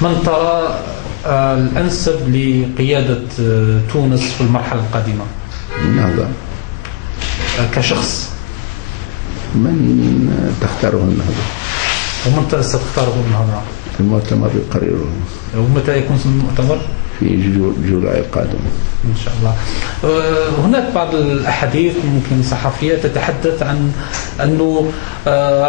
من ترى الأنسب لقيادة تونس في المرحلة القادمة؟ النهضة. كشخص من تختاره النهضة؟ ومن ستختاره النهضة؟ المؤتمر يقرره. ومتى يكون المؤتمر؟ في جولاي القادم إن شاء الله. هناك بعض الأحاديث ممكن صحفية تتحدث عن أنه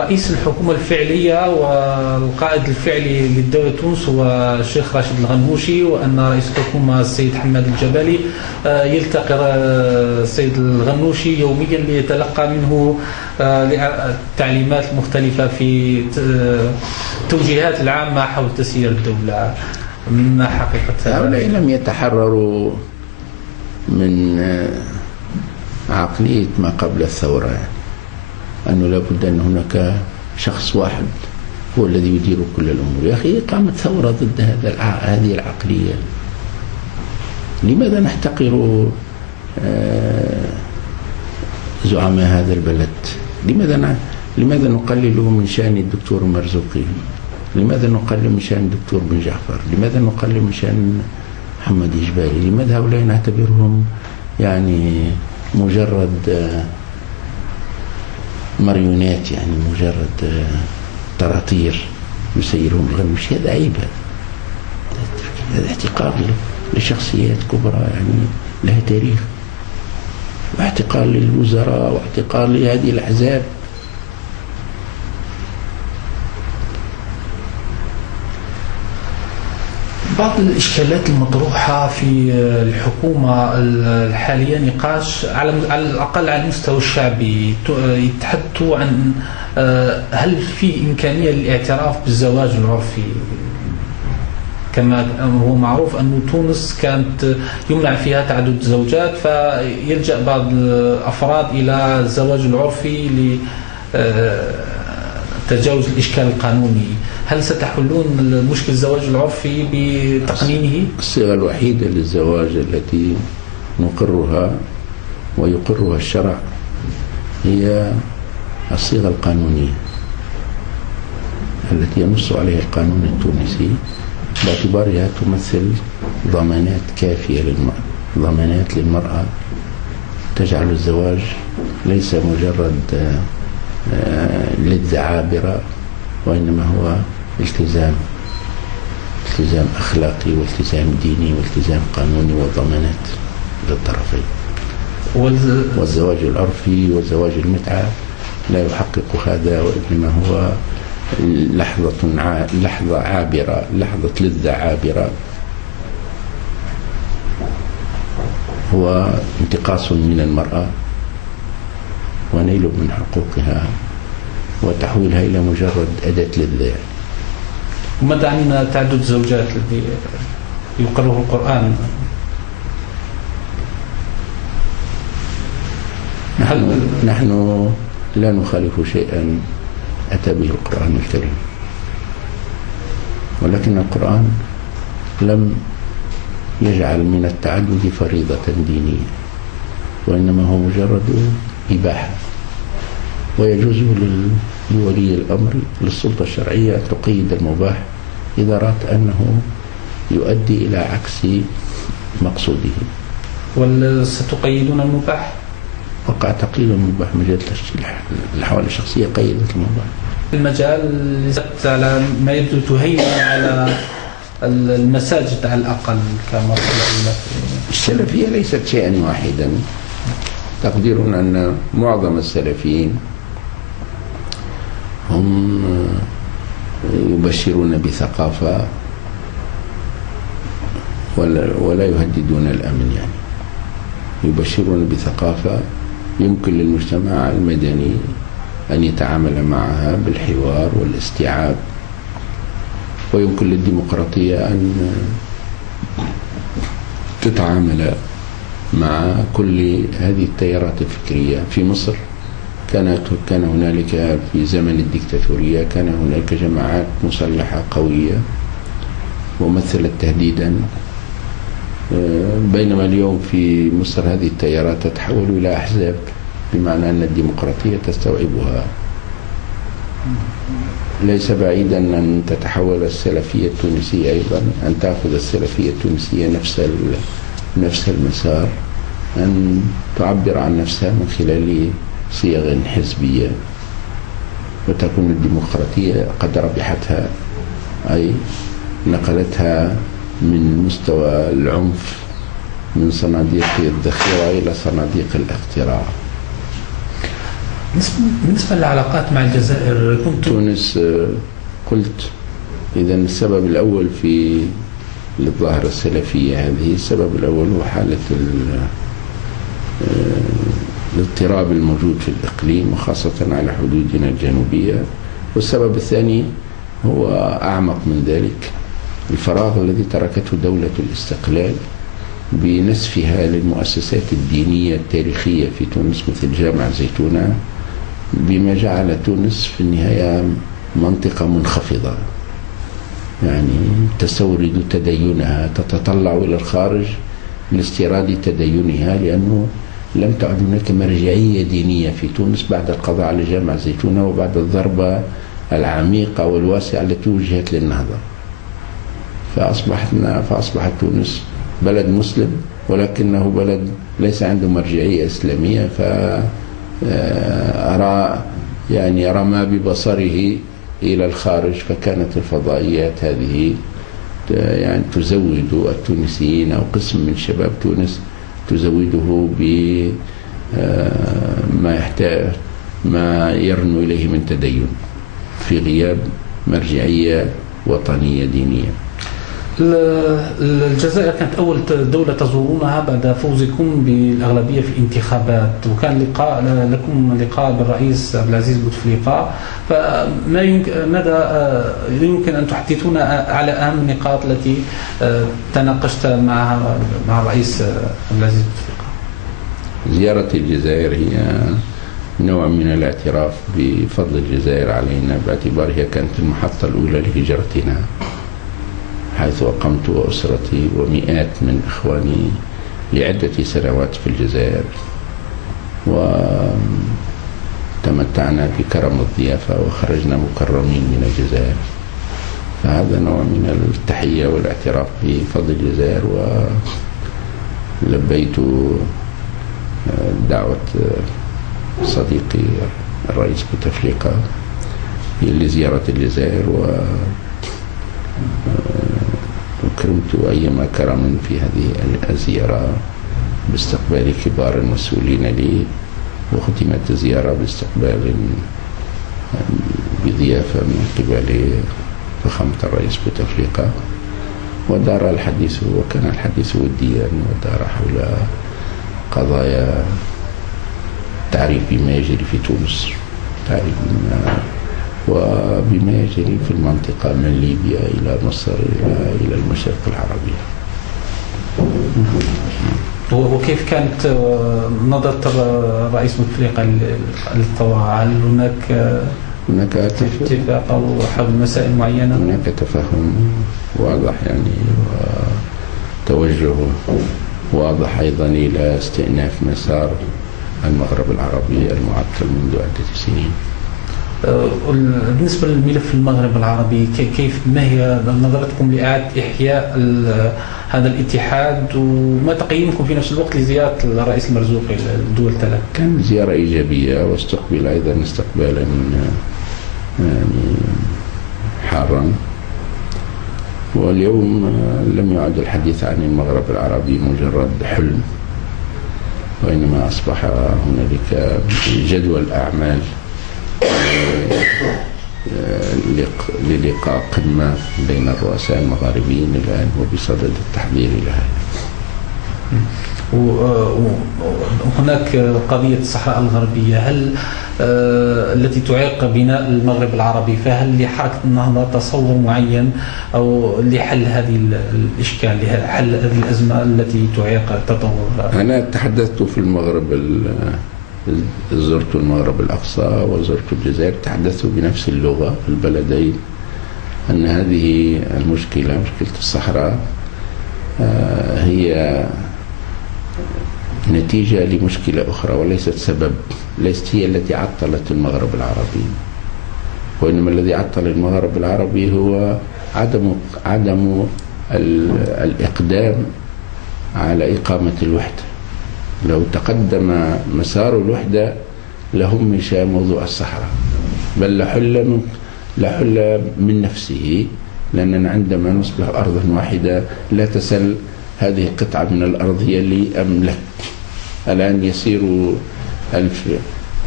رئيس الحكومة الفعلية والقائد الفعلي للدولة تونس هو الشيخ راشد الغنوشي، وأن رئيس الحكومة السيد حماد الجبالي يلتقي السيد الغنوشي يوميا ليتلقى منه التعليمات المختلفة في التوجيهات العامة حول تسيير الدولة. من حقيقة هؤلاء لم يتحرروا من عقلية ما قبل الثورة، يعني أنه لابد أن هناك شخص واحد هو الذي يدير كل الأمور. يا أخي قامت ثورة ضد هذه العقلية. لماذا نحتقر زعماء هذا البلد؟ لماذا نقلل من شأن الدكتور مرزوقي؟ لماذا نقلل من شأن الدكتور بن جعفر؟ لماذا نقلل من شأن محمد الجبالي؟ لماذا هؤلاء نعتبرهم يعني مجرد مريونات، يعني مجرد طراطير يسيرهم الغنوشي؟ هذا عيب، هذا احتقار لشخصيات كبرى يعني لها تاريخ، واحتقار للوزراء، واحتقار لهذه الأحزاب. بعض الإشكالات المطروحة في الحكومة الحالية نقاش على الأقل على المستوى الشعبي، يتحدثوا عن هل في إمكانية للاعتراف بالزواج العرفي؟ كما هو معروف أن تونس كانت يمنع فيها تعدد الزوجات، فيلجأ بعض الأفراد إلى الزواج العرفي لتجاوز الإشكال القانوني. هل ستحلون مشكل الزواج العرفي بتقنينه؟ الصيغة الوحيدة للزواج التي نقرها ويقرها الشرع هي الصيغة القانونية التي ينص عليها القانون التونسي، باعتبارها تمثل ضمانات كافية للمرأة، ضمانات للمرأة تجعل الزواج ليس مجرد لذة عابرة، وإنما هو التزام أخلاقي والتزام ديني والتزام قانوني وضمانات للطرفين. والزواج العرفي والزواج المتعة لا يحقق هذا، وإنما هو لحظة عابرة، لحظة لذة عابرة، هو انتقاص من المرأة ونيل من حقوقها وتحويلها إلى مجرد أداة للذة. وماذا عن تعدد الزوجات الذي يقره القرآن؟ نحن لا نخالف شيئا أتى به القرآن الكريم، ولكن القرآن لم يجعل من التعدد فريضة دينية، وإنما هو مجرد إباحة، ويجوز لولي الأمر للسلطة الشرعية أن تقيد المباح إذا رأت أنه يؤدي إلى عكس مقصوده. ستقيدون المباح؟ وقع تقييد المباح، مجال الأحوال الشخصية قيدت المباح. المجال على ما يبدو تهيمن على المساجد على الأقل كمرحلة أولى. السلفية ليست شيئا واحدا. تقديرون أن معظم السلفيين هم يبشرون بثقافة ولا يهددون الأمن، يعني يبشرون بثقافة يمكن للمجتمع المدني أن يتعامل معها بالحوار والاستيعاب، ويمكن للديمقراطية أن تتعامل مع كل هذه التيارات الفكرية. في مصر كان هنالك في زمن الديكتاتورية كان هنالك جماعات مسلحة قوية ومثلت تهديدا، بينما اليوم في مصر هذه التيارات تتحول إلى أحزاب، بمعنى أن الديمقراطية تستوعبها ليس بعيدا أن تتحول السلفية التونسية أيضا، أن تأخذ السلفية التونسية نفس المسار، أن تعبر عن نفسها من خلال صيغ حزبية، وتكون الديمقراطية قد ربحتها، أي نقلتها من مستوى العنف من صناديق الذخيرة إلى صناديق الاقتراع. بالنسبة للعلاقات مع الجزائر، تونس قلت إذا السبب الأول في الظاهرة السلفية هذه، السبب الأول هو حالة الاضطراب الموجود في الإقليم وخاصة على حدودنا الجنوبية، والسبب الثاني هو أعمق من ذلك، الفراغ الذي تركته دولة الاستقلال بنسفها للمؤسسات الدينية التاريخية في تونس مثل جامع زيتونة، بما جعل تونس في النهاية منطقة منخفضة، يعني تستورد تدينها، تتطلع إلى الخارج لاستيراد تدينها، لأنه لم تعد هناك مرجعية دينية في تونس بعد القضاء على جامع زيتونة وبعد الضربة العميقة والواسعة التي وجهت للنهضة. فأصبحت تونس بلد مسلم، ولكنه بلد ليس عنده مرجعية إسلامية، رمى ببصره إلى الخارج، فكانت الفضائيات هذه يعني تزود التونسيين أو قسم من شباب تونس تزوده بما يحتاج، ما يرنو إليه من تدين في غياب مرجعية وطنية دينية. الجزائر كانت أول دولة تزورونها بعد فوزكم بالأغلبية في الانتخابات، وكان لكم لقاء بالرئيس عبد العزيز بوتفليقة، ماذا يمكن أن تحدثونا على أهم النقاط التي تناقشت مع الرئيس عبد العزيز بوتفليقة؟ زيارة الجزائر هي نوع من الاعتراف بفضل الجزائر علينا، باعتبارها كانت المحطة الأولى لهجرتنا، حيث أقمت وأسرتي ومئات من إخواني لعدة سنوات في الجزائر، وتمتعنا بكرم الضيافة وخرجنا مكرمين من الجزائر. فهذا نوع من التحية والاعتراف بفضل الجزائر، ولبيت دعوة صديقي الرئيس بوتفليقة لزيارة الجزائر، وكرمت أيما كرم في هذه الزيارة باستقبال كبار المسؤولين لي، وختمت الزيارة باستقبال بضيافة من قبل فخامة الرئيس بوتفليقة، ودار الحديث، وكان الحديث وديا، ودار حول قضايا تعريف بما يجري في تونس، تعريف وبما يجري في المنطقة من ليبيا إلى مصر إلى المشرق العربي. وكيف كانت نظرة الرئيس بوتفليقة للطواعة؟ هل هناك اتفاق حول مسائل معينة؟ هناك تفاهم واضح يعني، وتوجه واضح أيضا إلى استئناف مسار المغرب العربي المعطل منذ عدة سنين. بالنسبة للملف المغرب العربي، ما هي نظرتكم لإعادة إحياء هذا الاتحاد، وما تقييمكم في نفس الوقت لزيارة الرئيس المرزوقي للدول الثلاث؟ كانت زيارة إيجابية، واستقبل أيضا استقبالا يعني حارا، واليوم لم يعد الحديث عن المغرب العربي مجرد حلم، وإنما أصبح هنالك جدول أعمال للقاء قمة بين الرؤساء المغاربيين الآن، وبصدد التحضير لها. وهناك قضية الصحراء الغربية، هل التي تعيق بناء المغرب العربي، فهل لحركة النهضة تصور معين أو لحل هذه الإشكال، لحل هذه الأزمة التي تعيق تطور؟ أنا تحدثت في المغرب، زرت المغرب الأقصى وزرت الجزائر، تحدثت بنفس اللغة في البلدين، أن هذه المشكلة، مشكلة الصحراء، هي نتيجة لمشكلة أخرى وليست سبب، ليست هي التي عطلت المغرب العربي. وإنما الذي عطل المغرب العربي هو عدم الإقدام على إقامة الوحدة. لو تقدم مسار الوحدة لهمش موضوع الصحراء، بل لحل من نفسه، لأننا عندما نصبح أرضا واحدة لا تسل هذه القطعة من الأرض هي اللي أملك. الآن يسير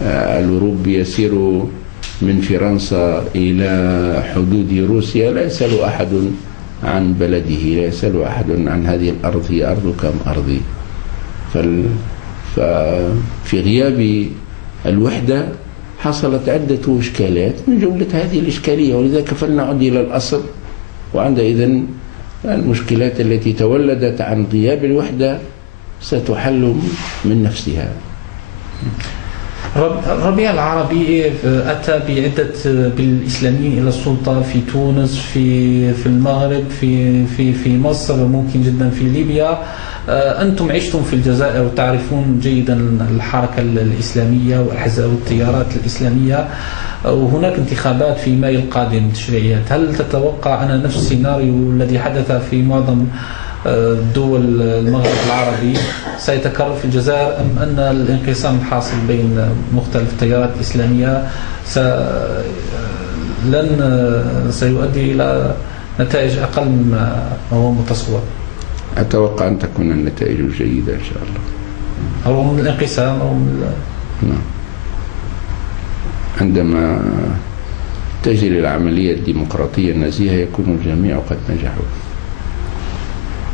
الأوروب يسير من فرنسا إلى حدود روسيا، لا يسأل أحد عن بلده، لا يسأل أحد عن هذه الأرض هي أرضك أم أرضي. ففي غياب الوحدة حصلت عدة إشكالات، من جملة هذه الإشكالية، ولذلك فلنعد إلى الأصل. وعندئذ المشكلات التي تولدت عن غياب الوحدة ستحل من نفسها. الربيع العربي أتى بالإسلاميين إلى السلطة في تونس، في المغرب، في مصر، ممكن جدا في ليبيا. أنتم عشتم في الجزائر وتعرفون جيدا الحركة الإسلامية والأحزاب والتيارات الإسلامية، وهناك انتخابات في مايو القادم تشريعيات. هل تتوقع أن نفس السيناريو الذي حدث في معظم دول المغرب العربي سيتكرر في الجزائر، أم أن الانقسام الحاصل بين مختلف التيارات الإسلامية سيؤدي إلى نتائج أقل مما هو متصور؟ أتوقع أن تكون النتائج جيدة إن شاء الله، رغم الانقسام نعم. عندما تجري العملية الديمقراطية النزيهة يكون الجميع قد نجحوا،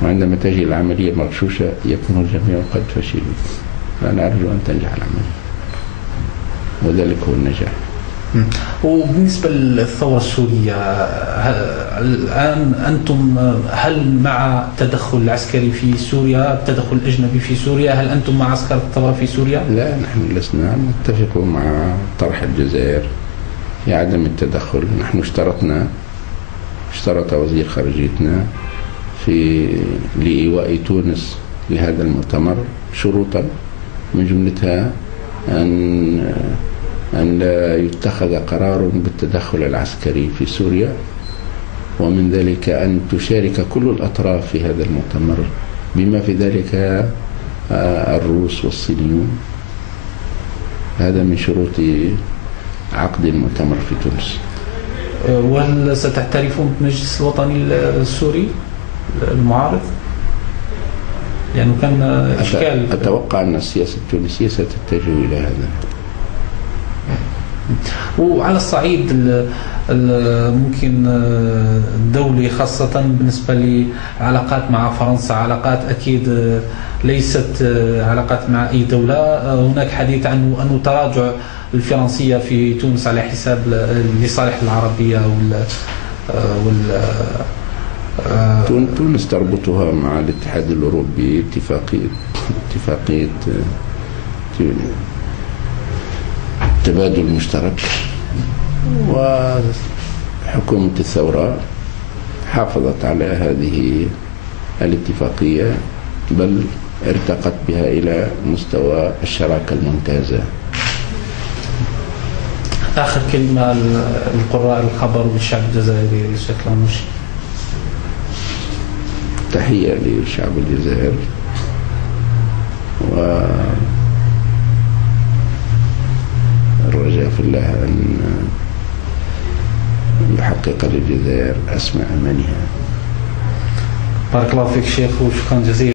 وعندما تجري العملية مغشوشة يكون الجميع قد فشلوا. فأنا أرجو أن تنجح العملية، وذلك هو النجاح. وبالنسبة للثورة السورية، الآن أنتم هل مع التدخل العسكري في سوريا، التدخل الأجنبي في سوريا؟ هل أنتم مع عسكر الثورة في سوريا؟ لا، نحن لسنا نتفق مع طرح الجزائر في عدم التدخل. نحن اشترط وزير خارجيتنا لإيواء تونس لهذا المؤتمر شروطا، من جملتها أن لا يتخذ قرار بالتدخل العسكري في سوريا، ومن ذلك أن تشارك كل الأطراف في هذا المؤتمر، بما في ذلك الروس والصينيون. هذا من شروط عقد المؤتمر في تونس. وهل ستعترفون بالمجلس الوطني السوري المعارض؟ يعني كان إشكال. أتوقع أن السياسة التونسية ستتجه إلى هذا. وعلى الصعيد ممكن الدولي، خاصة بالنسبة لعلاقات مع فرنسا، علاقات أكيد ليست علاقات مع أي دولة. هناك حديث أنه تراجع الفرنسية في تونس على حساب لصالح العربية تونس تربطها مع الاتحاد الأوروبي اتفاقية تبادل مشترك، وحكومة الثورة حافظت على هذه الاتفاقية، بل ارتقت بها إلى مستوى الشراكة الممتازة. آخر كلمة للقراء الخبر والشعب الجزائري بشكل عام. تحية للشعب الجزائر، والرجاء في الله أن يحقق للجزائر أسمى أمانها. بارك الله فيك شيخ، وشكرا جزيلا.